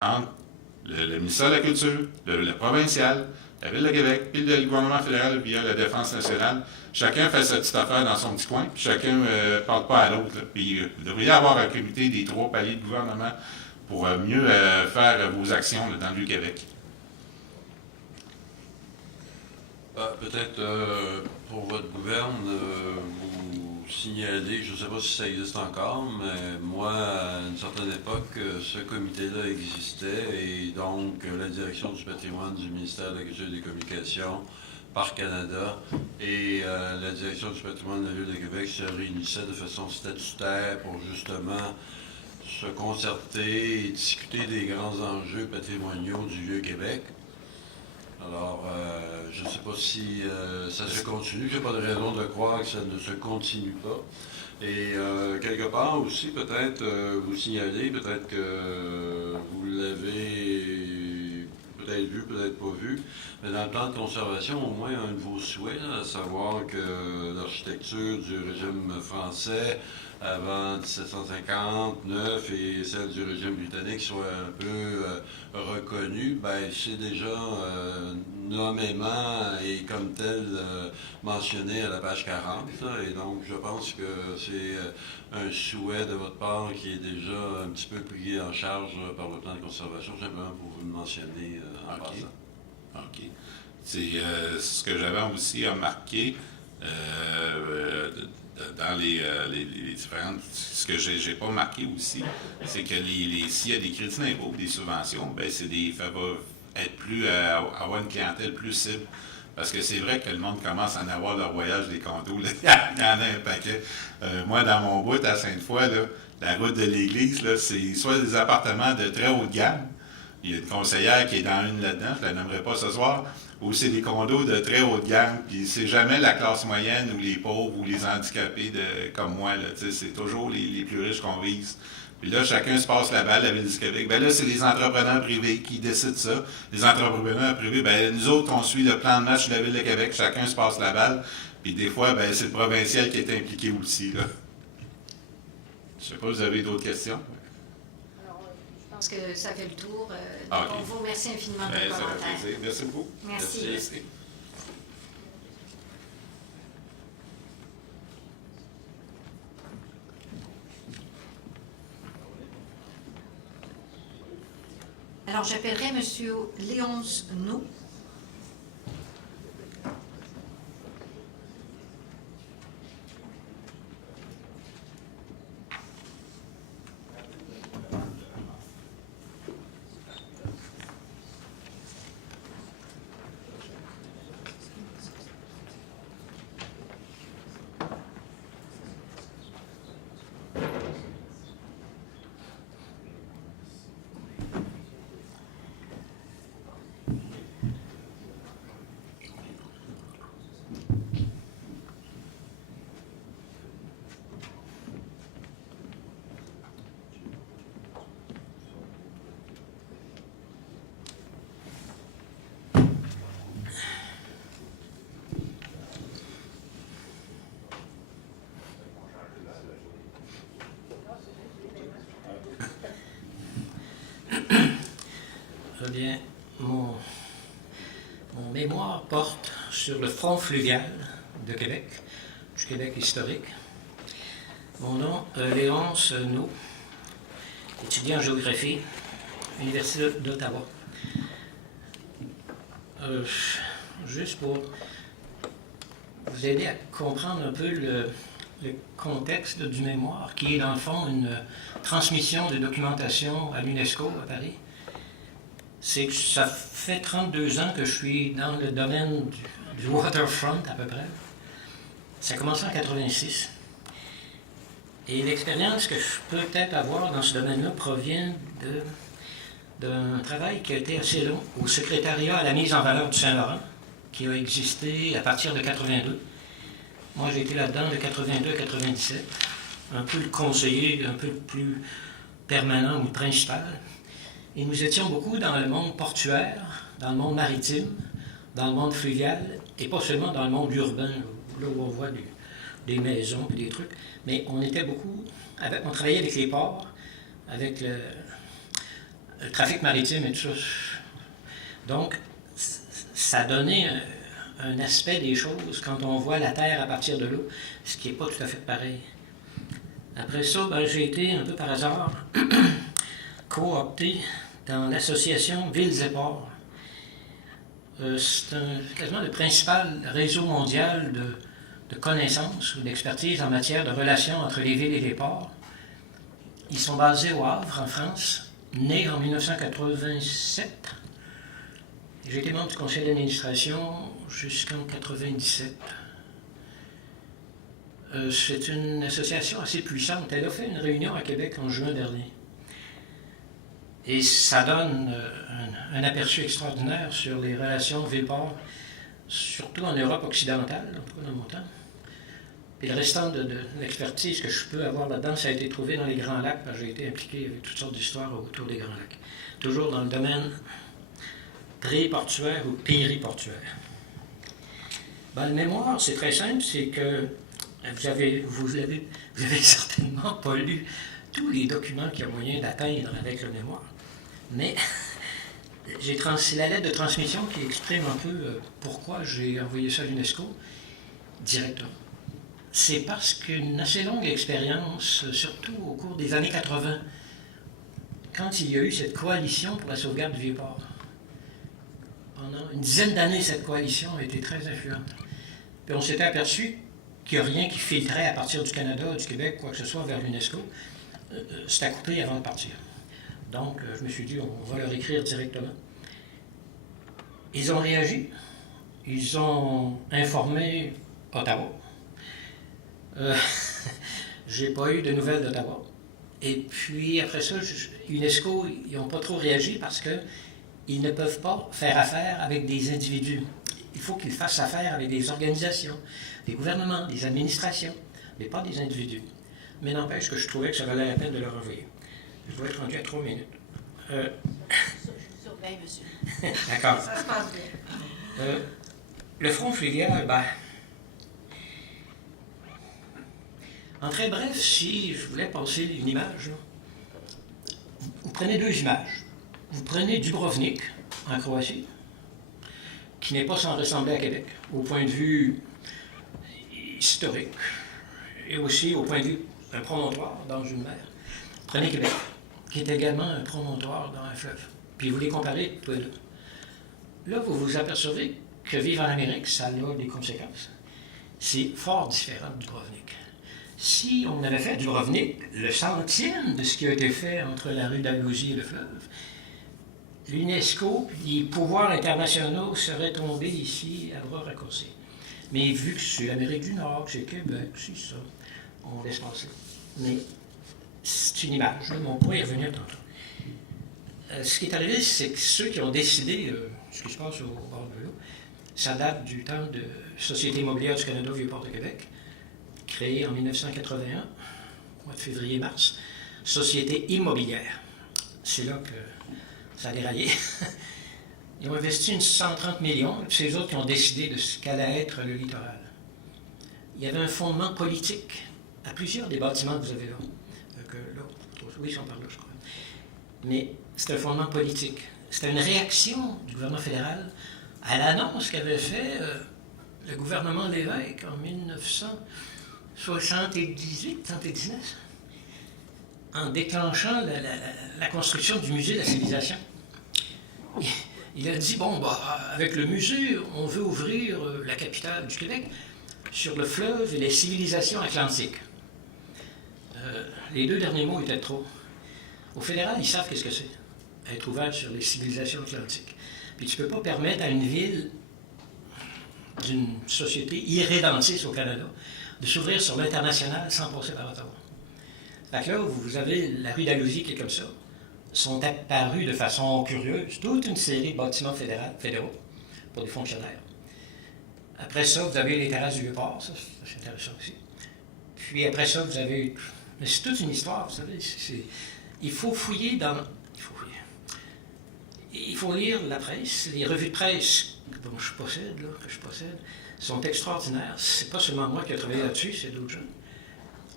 entre le ministère de la Culture, le provincial, la Ville de Québec, puis le gouvernement fédéral via la Défense nationale. Chacun fait sa petite affaire dans son petit coin, puis chacun ne parle pas à l'autre. Puis vous devriez avoir un comité des 3 paliers de gouvernement pour mieux faire vos actions là, dans le Vieux-Québec. Peut-être pour votre gouverne, vous signalez, je ne sais pas si ça existe encore, mais moi, à une certaine époque, ce comité-là existait et donc la direction du patrimoine du ministère de la Culture et des Communications, Parc Canada et la direction du patrimoine de la Ville de Québec se réunissaient de façon statutaire pour justement se concerter et discuter des grands enjeux patrimoniaux du Vieux-Québec. Alors, je ne sais pas si ça se continue. Je n'ai pas de raison de croire que ça ne se continue pas. Et quelque part aussi, peut-être, vous signalez, peut-être que vous l'avez peut-être vu, peut-être pas vu, mais dans le plan de conservation, au moins un de vos souhaits, là, à savoir que l'architecture du régime français avant 1759 et celle du régime britannique soit un peu reconnue, ben, c'est déjà nommément et comme tel mentionné à la page 40. Là, et donc, je pense que c'est un souhait de votre part qui est déjà un petit peu pris en charge par le plan de conservation, simplement pour vous le mentionner en passant. OK. C'est ce que j'avais aussi remarqué dans les différentes. Ce que j'ai pas remarqué aussi, c'est que s'il y a des crédits d'impôt, des subventions, ben c'est ça va être plus avoir une clientèle plus cible. Parce que c'est vrai que le monde commence à en avoir leur voyage des condos. Là. Il y en a un paquet. Moi, dans mon bout, à Sainte-Foy, là, la route de l'église, là, c'est soit des appartements de très haut de gamme. Il y a une conseillère qui est dans une là-dedans, je ne la nommerai pas ce soir, ou c'est des condos de très haut de gamme, puis c'est jamais la classe moyenne ou les pauvres ou les handicapés comme moi. Là, c'est toujours les plus riches qu'on vise. Puis là, chacun se passe la balle, la Ville du Québec. Ben là, c'est les entrepreneurs privés qui décident ça. Les entrepreneurs privés, ben nous autres, on suit le plan de match de la Ville de Québec, chacun se passe la balle. Puis des fois, ben c'est le provincial qui est impliqué aussi. Là. Je sais pas, vous avez d'autres questions? Je pense que ça fait le tour. Okay. On vous remercie infiniment de vos commentaires. Merci beaucoup. Merci. Merci. Alors, j'appellerai M. Léonce Nou. Eh bien, mon mémoire porte sur le front fluvial de Québec, du Québec historique. Mon nom, Léonce Nou, étudiant en géographie, Université d'Ottawa. Juste pour vous aider à comprendre un peu le contexte du mémoire, qui est dans le fond une transmission de documentation à l'UNESCO à Paris. C'est que ça fait 32 ans que je suis dans le domaine du waterfront à peu près. Ça a commencé en 86. Et l'expérience que je peux peut-être avoir dans ce domaine-là provient d'un travail qui a été assez long au secrétariat à la mise en valeur du Saint-Laurent, qui a existé à partir de 82. Moi, j'ai été là-dedans de 82 à 97, un peu le conseiller, un peu plus permanent ou principal. Et nous étions beaucoup dans le monde portuaire, dans le monde maritime, dans le monde fluvial, et pas seulement dans le monde urbain, là où on voit des maisons et des trucs, mais on était beaucoup, on travaillait avec les ports, avec le trafic maritime et tout ça. Donc, ça donnait un aspect des choses quand on voit la Terre à partir de l'eau, ce qui n'est pas tout à fait pareil. Après ça, j'ai été, un peu par hasard, coopté dans l'association Villes et Ports. C'est quasiment le principal réseau mondial de connaissances ou d'expertise en matière de relations entre les villes et les ports. Ils sont basés au Havre, en France, nés en 1987. J'ai été membre du conseil d'administration jusqu'en 1997. C'est une association assez puissante. Elle a fait une réunion à Québec en juin dernier. Et ça donne un aperçu extraordinaire sur les relations ville-port, surtout en Europe occidentale, en tout cas dans mon temps. Puis le restant de l'expertise que je peux avoir là-dedans, ça a été trouvé dans les Grands Lacs, parce que j'ai été impliqué avec toutes sortes d'histoires autour des Grands Lacs. Toujours dans le domaine pré-portuaire ou périportuaire. Le mémoire, c'est très simple, c'est que vous avez certainement pas lu tous les documents qu'il y a moyen d'atteindre avec le mémoire. Mais c'est la lettre de transmission qui exprime un peu pourquoi j'ai envoyé ça à l'UNESCO directement. C'est parce qu'une assez longue expérience, surtout au cours des années 80, quand il y a eu cette coalition pour la sauvegarde du Vieux-Port. Pendant une dizaine d'années, cette coalition a été très influente. Puis on s'était aperçu qu'il n'y a rien qui filtrait à partir du Canada, du Québec, quoi que ce soit, vers l'UNESCO. C'était coupé avant de partir. Donc, je me suis dit, on va leur écrire directement. Ils ont réagi. Ils ont informé Ottawa. J'ai pas eu de nouvelles d'Ottawa. Et puis, après ça, UNESCO, ils n'ont pas trop réagi parce qu'ils ne peuvent pas faire affaire avec des individus. Il faut qu'ils fassent affaire avec des organisations, des gouvernements, des administrations, mais pas des individus. Mais n'empêche que je trouvais que ça valait la peine de leur envoyer. Je dois être rendu à 3 minutes. Je vous surveille, monsieur. D'accord. Ça se passe bien. Le front fluvial, en très bref, si je voulais passer une image, vous prenez 2 images. Vous prenez Dubrovnik, en Croatie, qui n'est pas sans ressembler à Québec, au point de vue historique, et aussi au point de vue d'un promontoire dans une mer. Prenez Québec, qui est également un promontoire dans un fleuve. Puis vous les comparez tous les deux. Là, vous vous apercevez que vivre en Amérique, ça a des conséquences. C'est fort différent de Dubrovnik. Si on avait fait Dubrovnik, le centième de ce qui a été fait entre la rue d'Algousie et le fleuve, l'UNESCO, les pouvoirs internationaux seraient tombés ici à bras raccourcis. Mais vu que c'est l'Amérique du Nord, que c'est Québec, c'est ça, on laisse passer. Mais c'est une image, mais on pourrait y revenir tantôt. Ce qui est arrivé, c'est que ceux qui ont décidé ce qui se passe au bord de l'eau, ça date du temps de Société immobilière du Canada Vieux-Port de Québec, créée en 1981, au mois de février-mars, Société immobilière. C'est là que ça a déraillé. Ils ont investi 130 millions, et puis c'est les autres qui ont décidé de ce qu'allait être le littoral. Il y avait un fondement politique à plusieurs des bâtiments que vous avez là. Oui, ils sont par là, je crois. Mais c'est un fondement politique. C'était une réaction du gouvernement fédéral à l'annonce qu'avait fait le gouvernement Lévesque en 1978-79, en déclenchant la construction du musée de la civilisation. Il a dit, avec le musée, on veut ouvrir la capitale du Québec sur le fleuve et les civilisations atlantiques. Les 2 derniers mots étaient trop. Au fédéral, ils savent qu'est-ce que c'est, être ouvert sur les civilisations atlantiques. Puis tu ne peux pas permettre à une ville d'une société irrédentiste au Canada de s'ouvrir sur l'international sans passer par Ottawa. Fait que là, vous avez la rue d'Algousie qui est comme ça. Sont apparus de façon curieuse toute une série de bâtiments fédéraux pour des fonctionnaires. Après ça, vous avez les terrasses du Vieux-Port, ça c'est intéressant aussi. Puis après ça, vous avez... Mais c'est toute une histoire, vous savez. Il faut fouiller dans... Il faut lire la presse. Les revues de presse que je possède, sont extraordinaires. C'est pas seulement moi qui ai travaillé là-dessus, c'est d'autres gens.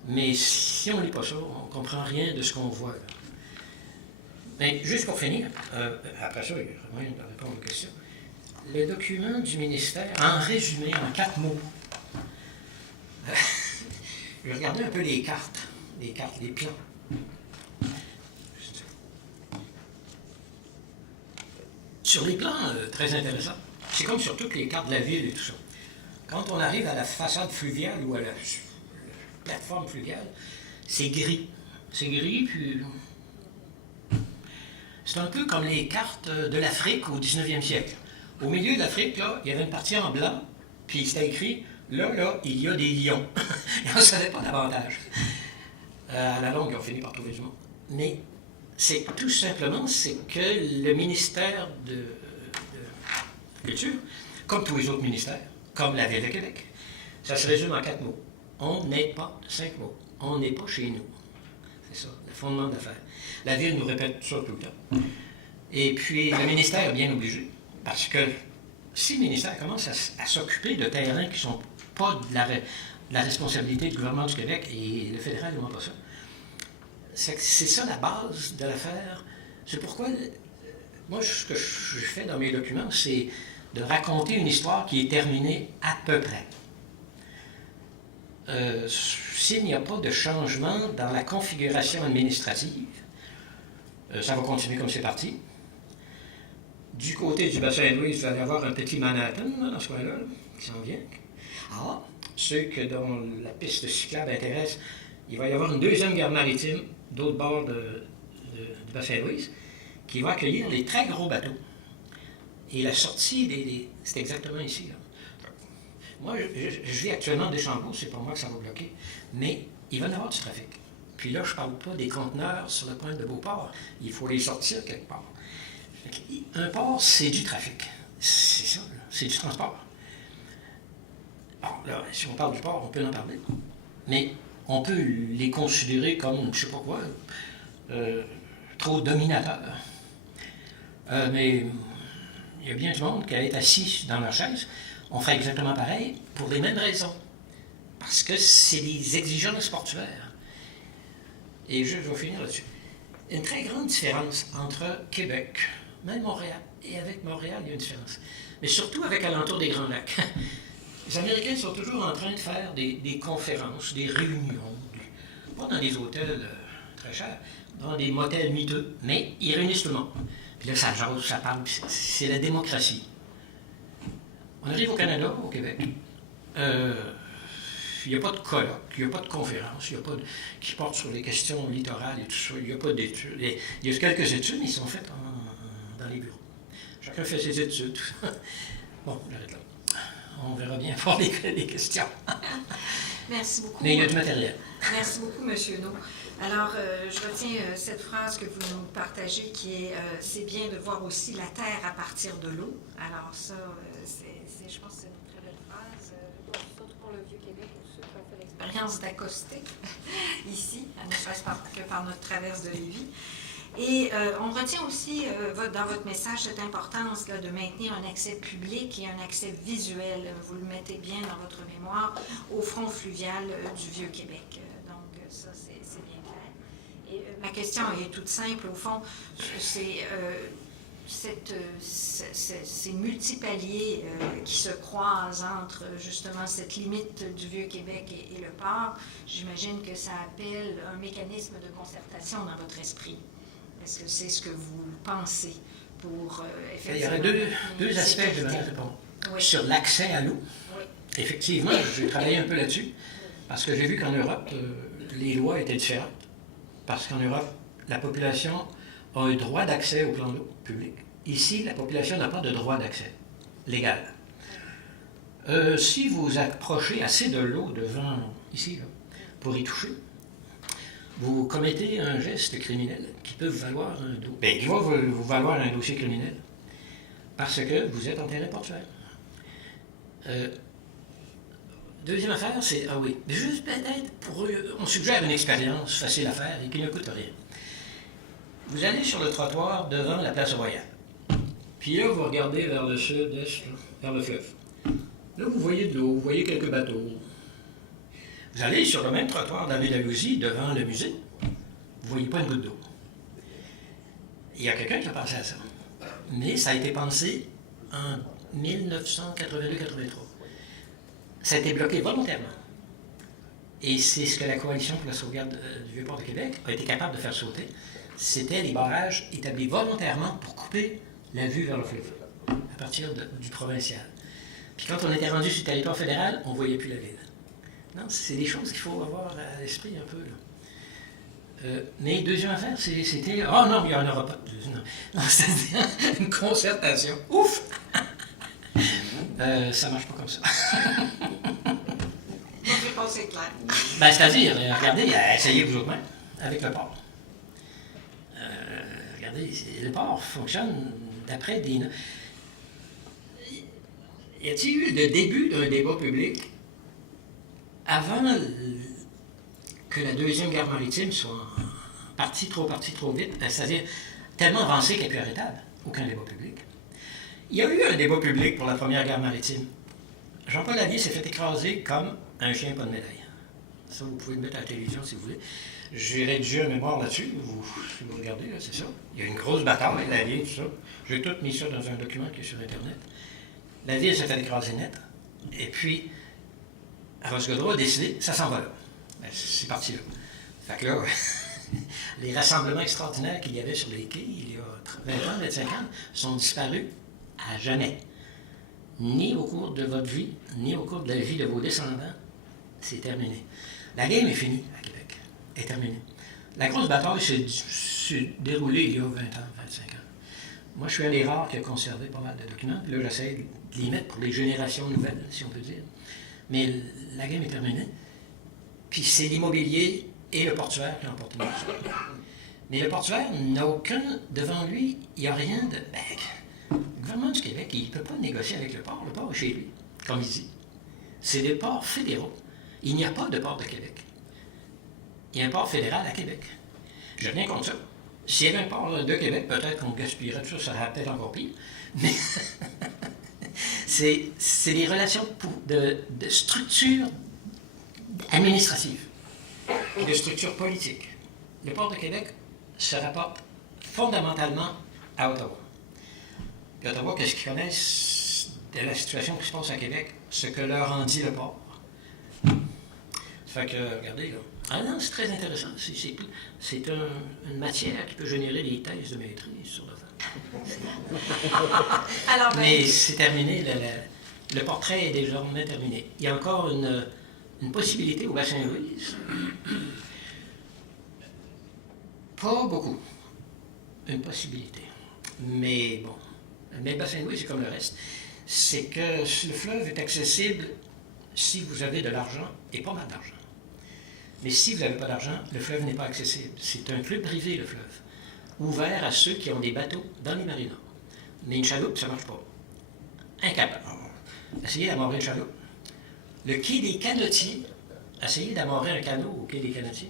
Mais si on ne lit pas ça, on ne comprend rien de ce qu'on voit. Mais juste pour finir, après ça, il y a moyen de répondre aux questions. Le document du ministère, en résumé, en 4 mots. Je regardais un peu les cartes, les plans. Sur les plans, très intéressants, c'est comme sur toutes les cartes de la ville et tout ça. Quand on arrive à la façade fluviale ou à la plateforme fluviale, c'est gris. C'est gris, puis c'est un peu comme les cartes de l'Afrique au 19e siècle. Au milieu de l'Afrique, là, il y avait une partie en blanc, puis c'était écrit « Là, il y a des lions. » Et on ne savait pas davantage. À la longue, ils ont fini par trouver du monde. Mais c'est tout simplement, c'est que le ministère de Culture, comme tous les autres ministères, comme la Ville de Québec, ça se résume en 4 mots. On n'est pas, 5 mots, on n'est pas chez nous. C'est ça, le fondement de l'affaire. La Ville nous répète ça tout le temps. Et puis, le ministère est bien obligé, parce que si le ministère commence à s'occuper de terrains qui ne sont pas de la responsabilité du gouvernement du Québec, et le fédéral ne demande pas ça, c'est ça la base de l'affaire. C'est pourquoi, moi, ce que je fais dans mes documents, c'est de raconter une histoire qui est terminée à peu près. S'il n'y a pas de changement dans la configuration administrative, ça va continuer comme c'est parti. Du côté du bassin Louis, il va y avoir un petit Manhattan là, dans ce coin-là, qui s'en vient. Ah, ceux que dont la piste cyclable intéresse, il va y avoir une deuxième gare maritime d'autre bord du bassin Louis, qui va accueillir les très gros bateaux. Et la sortie c'est exactement ici. Là. Moi, je vis actuellement à Deschambault, c'est pas moi que ça va bloquer, mais il va y avoir du trafic. Puis là, je ne parle pas des conteneurs sur le point de Beauport. Il faut les sortir quelque part. Un port, c'est du trafic. C'est ça, là. C'est du transport. Bon, là, si on parle du port, on peut en parler. Mais on peut les considérer comme, je ne sais pas quoi, trop dominateurs. Mais il y a bien du monde qui est assis dans leur chaise. On fait exactement pareil pour les mêmes raisons. Parce que c'est des exigences portuaires. Et je vais finir là-dessus. Une très grande différence entre Québec, même Montréal, et avec Montréal, il y a une différence. Mais surtout avec alentour des Grands Lacs. Les Américains sont toujours en train de faire des conférences, des réunions, pas dans des hôtels très chers, dans des motels miteux, mais ils réunissent tout le monde. Puis là, ça jase, ça parle, c'est la démocratie. On arrive au Canada, au Québec. Il n'y a pas de colloque, il n'y a pas de conférence, il n'y a pas qui porte sur les questions littorales et tout ça. Il n'y a pas d'études. Il y a quelques études, mais ils sont faites dans les bureaux. Chacun fait ses études. Bon, j'arrête là. On verra bien pour les questions. Merci beaucoup. Mais il y a du matériel. Merci beaucoup, M. Henault. Alors, je retiens cette phrase que vous nous partagez qui est « c'est bien de voir aussi la terre à partir de l'eau ». Alors ça, je pense que c'est une très belle phrase, surtout pour le Vieux-Québec, ou ceux qui ont fait l'expérience d'accoster ici, ne serait-ce que par notre traverse de Lévis. Et on retient aussi dans votre message cette importance là, de maintenir un accès public et un accès visuel, vous le mettez bien dans votre mémoire, au front fluvial du Vieux-Québec. Donc ça, c'est bien clair. Et ma question est toute simple, au fond, c'est ces multipaliers qui se croisent entre justement cette limite du Vieux-Québec et le port. J'imagine que ça appelle un mécanisme de concertation dans votre esprit. Est-ce que c'est ce que vous pensez pour effectivement... Il y aurait deux aspects que je voudrais répondre. Oui. Sur l'accès à l'eau, Oui. effectivement, j'ai travaillé un peu là-dessus, parce que j'ai vu qu'en Europe, les lois étaient différentes. Parce qu'en Europe, la population a un droit d'accès au plan d'eau public. Ici, la population n'a pas de droit d'accès légal. Si vous approchez assez de l'eau devant, ici, là, pour y toucher, vous commettez un geste criminel qui peut vous valoir qui va vous valoir un dossier criminel parce que vous êtes en terrain portuaire. Deuxième affaire, c'est, juste peut-être pour eux, on suggère une expérience facile à faire et qui ne coûte rien. Vous allez sur le trottoir devant la place Royale. Puis là, vous regardez vers le sud-est, vers le fleuve. Là, vous voyez de l'eau, vous voyez quelques bateaux. Vous allez sur le même trottoir dans la Ville devant le musée, vous ne voyez pas une goutte d'eau. il y a quelqu'un qui a pensé à ça. Mais ça a été pensé en 1982-83. Ça a été bloqué volontairement. Et c'est ce que la Coalition pour la sauvegarde du Vieux-Port de Québec a été capable de faire sauter. C'était des barrages établis volontairement pour couper la vue vers le fleuve, à partir du provincial. Puis quand on était rendu sur le territoire fédéral, on ne voyait plus la ville. Non, c'est des choses qu'il faut avoir à l'esprit un peu, là. Mais deuxième affaire, c'était... Oh non, il n'y en aura pas. Non, c'est-à-dire une concertation. Ouf! Ça ne marche pas comme ça. Je pense que c'est clair. Ben, c'est-à-dire, regardez, essayez vous autres-mêmes avec le port. Regardez, le port fonctionne d'après des... Y a-t-il eu le début d'un débat public avant que la Deuxième Guerre maritime soit partie trop vite, c'est-à-dire tellement avancée qu'elle n'est plus arrêtable? Aucun débat public. Il y a eu un débat public pour la Première Guerre maritime. Jean-Paul Lallier s'est fait écraser comme un chien pas de médaille. Ça, vous pouvez le mettre à la télévision si vous voulez. J'ai rédigé un mémoire là-dessus. Si vous regardez, là, c'est ça. Il y a une grosse bataille, Lallier, tout ça. J'ai tout mis ça dans un document qui est sur Internet. Lallier s'est fait écraser net. Et puis, Ross-Godreau a décidé, ça s'en va là. Ben, c'est parti là. Fait que là, les rassemblements extraordinaires qu'il y avait sur les quais il y a 20 ans, 25 ans, sont disparus à jamais. Ni au cours de votre vie, ni au cours de la vie de vos descendants. C'est terminé. La game est finie à Québec. Elle est terminée. La grosse bataille s'est déroulée il y a 20 ans, 25 ans. Moi, je suis un des rares qui a conservé pas mal de documents. Puis là, j'essaie de les mettre pour les générations nouvelles, si on peut dire. Mais la game est terminée. Puis c'est l'immobilier et le portuaire qui l'ont emporté. Mais le portuaire n'a aucun... Devant lui, il n'y a rien de... Le gouvernement du Québec, il ne peut pas négocier avec le port. Le port est chez lui, comme il dit. C'est des ports fédéraux. Il n'y a pas de port de Québec. Il y a un port fédéral à Québec. Je n'ai rien contre ça. S'il y avait un port de Québec, peut-être qu'on gaspillerait tout ça, ça serait peut-être encore pire. Mais c'est des relations de structure administrative et de structure politique. Le port de Québec se rapporte fondamentalement à Ottawa. Puis Ottawa, qu'est-ce qu'ils connaissent de la situation qui se passe à Québec? Ce que leur en dit le port. Ça fait que, regardez, là. Ah non, c'est très intéressant. C'est une matière qui peut générer des thèses de maîtrise sur le fait. Alors, Mais c'est terminé. Le portrait est désormais terminé. Il y a encore une possibilité au bassin Louise. Pas beaucoup. Une possibilité. Mais bon. Mais le bassin Louise, c'est comme le reste. C'est que le fleuve est accessible si vous avez de l'argent et pas mal d'argent. Mais si vous n'avez pas d'argent, le fleuve n'est pas accessible. C'est un club privé, le fleuve, ouvert à ceux qui ont des bateaux dans les marinas. Mais une chaloupe, ça ne marche pas. Incapable. Essayez d'amarrer une chaloupe. Le quai des Canotiers, essayez d'amarrer un canot au quai des Canotiers.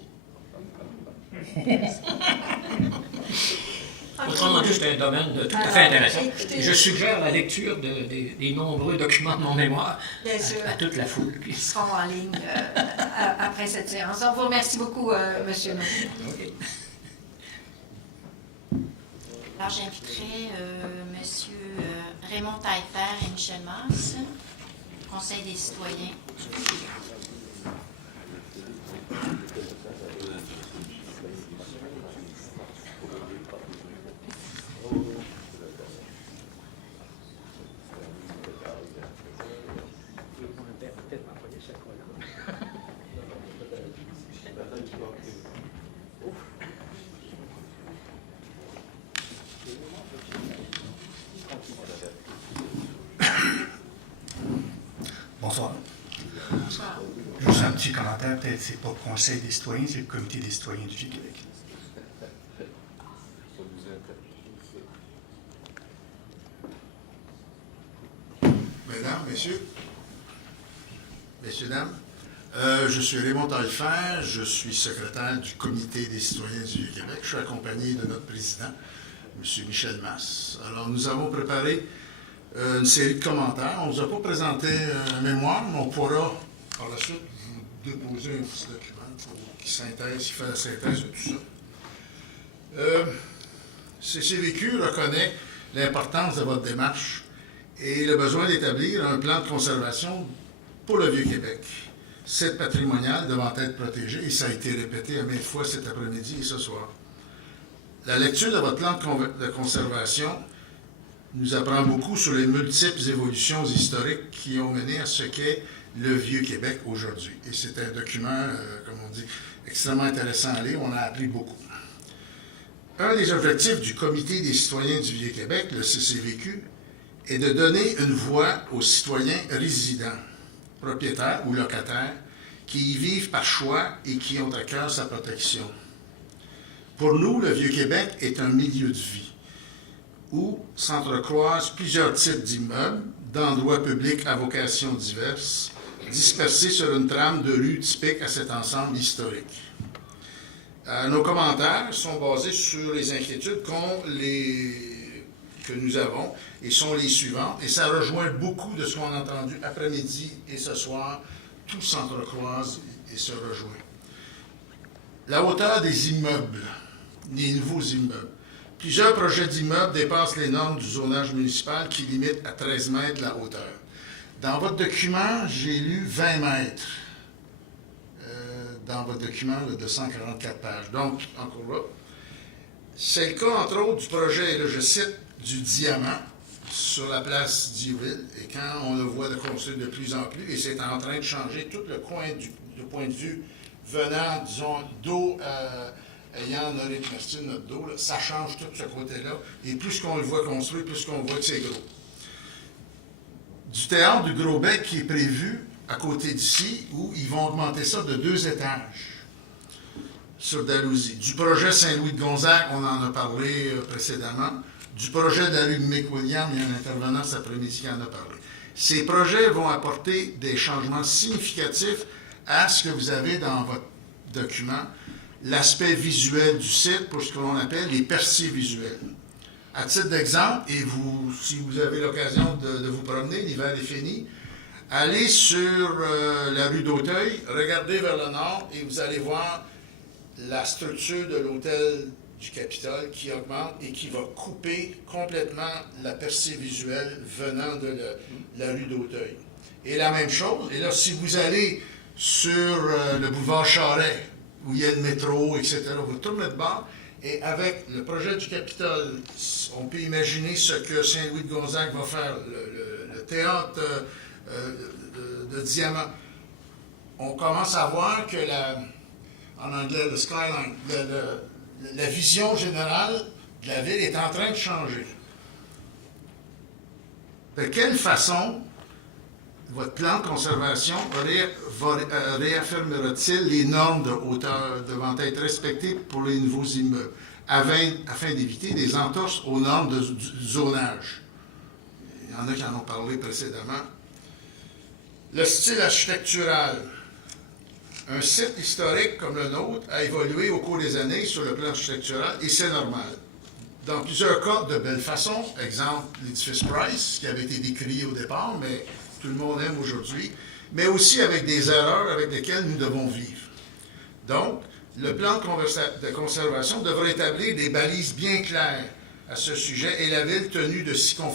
Autrement dit, c'est un domaine tout à fait intéressant. Écoutez, Je suggère la lecture des nombreux documents de mon mémoire à toute la foule. Ils seront en ligne après cette séance. Donc, vous remercie beaucoup, M. Naud. Okay. Alors, j'inviterai M. Raymond Taillefer et Michel Masse, Conseil des citoyens. Bonsoir. Bonsoir. Juste un petit commentaire, peut-être c'est pas le Conseil des citoyens, c'est le Comité des citoyens du Vieux-Québec. Mesdames, messieurs, dames, je suis Raymond Taillefer, je suis secrétaire du Comité des citoyens du Vieux-Québec. Je suis accompagné de notre président, M. Michel Masse. Alors, nous avons préparé une série de commentaires. On ne vous a pas présenté un mémoire, mais on pourra, par la suite, vous déposer un petit document qui fait la synthèse de tout ça. CCVQ reconnaît l'importance de votre démarche et le besoin d'établir un plan de conservation pour le Vieux-Québec. Site patrimonial devant être protégé, et ça a été répété à maintes fois cet après-midi et ce soir. La lecture de votre plan de conservation nous apprend beaucoup sur les multiples évolutions historiques qui ont mené à ce qu'est le Vieux-Québec aujourd'hui. Et c'est un document, comme on dit, extrêmement intéressant à lire. On a appris beaucoup. Un des objectifs du Comité des citoyens du Vieux-Québec, le CCVQ, est de donner une voix aux citoyens résidents, propriétaires ou locataires, qui y vivent par choix et qui ont à cœur sa protection. Pour nous, le Vieux-Québec est un milieu de vie où s'entrecroisent plusieurs types d'immeubles, d'endroits publics à vocation diverses, dispersés sur une trame de rues typique à cet ensemble historique. Nos commentaires sont basés sur les inquiétudes que nous avons et sont les suivantes, et ça rejoint beaucoup de ce qu'on a entendu après-midi et ce soir. Tout s'entrecroise et se rejoint. La hauteur des immeubles, des nouveaux immeubles. Plusieurs projets d'immeubles dépassent les normes du zonage municipal qui limite à 13 mètres la hauteur. Dans votre document, j'ai lu 20 mètres. Dans votre document de 144 pages. Donc, encore là, c'est le cas, entre autres, du projet, et là, je cite, du Diamant, sur la place d'Iville, et quand on le voit de construire de plus en plus, et c'est en train de changer tout le point de vue venant, disons, d'eau, ayant notre dos, là, ça change tout ce côté-là, et plus qu'on le voit construire, plus qu'on voit que c'est gros. Du théâtre du Gros-Bec qui est prévu à côté d'ici, où ils vont augmenter ça de 2 étages sur Dalhousie. Du projet Saint-Louis-de-Gonzague, on en a parlé précédemment. Du projet de la rue McWilliam, il y a un intervenant cet après-midi qui en a parlé. Ces projets vont apporter des changements significatifs à ce que vous avez dans votre document, l'aspect visuel du site pour ce que l'on appelle les percées visuelles. À titre d'exemple, et vous, si vous avez l'occasion de vous promener, l'hiver est fini, allez sur la rue d'Auteuil, regardez vers le nord et vous allez voir la structure de l'hôtel du Capitole qui augmente et qui va couper complètement la percée visuelle venant de la rue d'Auteuil. Et la même chose, et là, si vous allez sur le boulevard Charest, où il y a le métro, etc., vous tournez de bord, et avec le projet du Capitole, on peut imaginer ce que Saint-Louis-de-Gonzague va faire, le théâtre de Diamant. On commence à voir que en anglais, le skyline, la vision générale de la ville est en train de changer. De quelle façon votre plan de conservation réaffirmera-t-il les normes de hauteur devant être respectées pour les nouveaux immeubles, afin d'éviter des entorses aux normes du zonage? Il y en a qui en ont parlé précédemment. Le style architectural. Un site historique comme le nôtre a évolué au cours des années sur le plan architectural, et c'est normal. Dans plusieurs cas, de belle façon, exemple l'édifice Price, qui avait été décrié au départ, mais tout le monde aime aujourd'hui, mais aussi avec des erreurs avec lesquelles nous devons vivre. Donc, le plan de conservation devrait établir des balises bien claires à ce sujet, et la Ville tenue de s'y conformer.